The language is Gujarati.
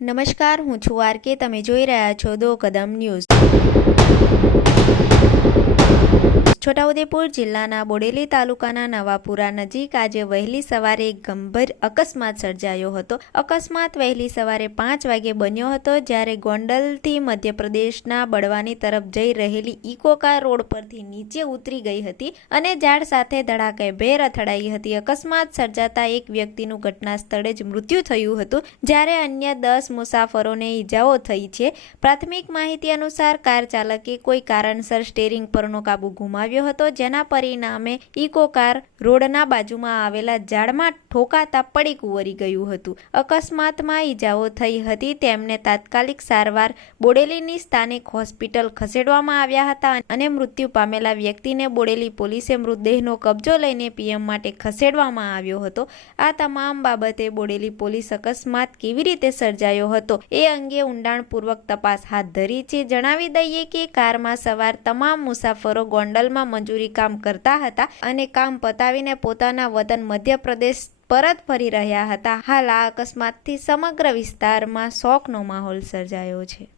નમસ્કાર, હું છું આરકે. તમે જોઈ રહ્યા છો દો કદમ ન્યૂઝ. છોટાઉદેપુર જિલ્લાના બોડેલી તાલુકાના નવાપુરા નજીક આજે વહેલી સવારે એક ગંભીર અકસ્માત સર્જાયો હતો. અકસ્માત વહેલી સવારે 5 વાગે બન્યો હતો, જ્યારે ગોંડલથી મધ્યપ્રદેશના બળવાની તરફ જઈ રહેલી ઇકો કાર રોડ પરથી નીચે ઉતરી ગઈ હતી અને ઝાડ સાથે ધડાકેભેર અથડાઈ હતી. અકસ્માત સર્જાતા એક વ્યક્તિનું ઘટના સ્થળે જ મૃત્યુ થયું હતું, જ્યારે અન્ય 10 મુસાફરોને ઈજાઓ થઈ છે. પ્રાથમિક માહિતી અનુસાર કાર ચાલકે કોઈ કારણસર સ્ટીયરિંગ પરનો કાબુ ગુમાવ્યો હતો, જેના પરિણામે ઇકો કાર રોડના બાજુમાં આવેલા ઝાડમાં ઠોકાતા પડી કૂવરી ગયું હતું. અકસ્માતમાં ઈજાઓ થઈ હતી, તેમને તાત્કાલિક સારવાર બોડેલીની સ્થાનિક હોસ્પિટલ ખસેડવામાં આવ્યા હતા અને મૃત્યુ પામેલા વ્યક્તિને બોડેલી પોલીસે મૃતદેહનો કબજો લઈને પીએમ માટે ખસેડવામાં આવ્યો હતો. આ તમામ બાબતે બોડેલી પોલીસ અકસ્માત કેવી રીતે સર્જાયો હતો એ અંગે ઊંડાણપૂર્વક તપાસ હાથ ધરી છે. જણાવી દઈએ કે કારમાં સવાર તમામ મુસાફરો ગોંડલમાં મજૂરી કામ કરતા હતા અને કામ પતાવીને પોતાના વતન મધ્યપ્રદેશ પરત ફરી રહ્યા હતા. હાલ આ અકસ્માતથી સમગ્ર વિસ્તારમાં શોકનો માહોલ સર્જાયો છે.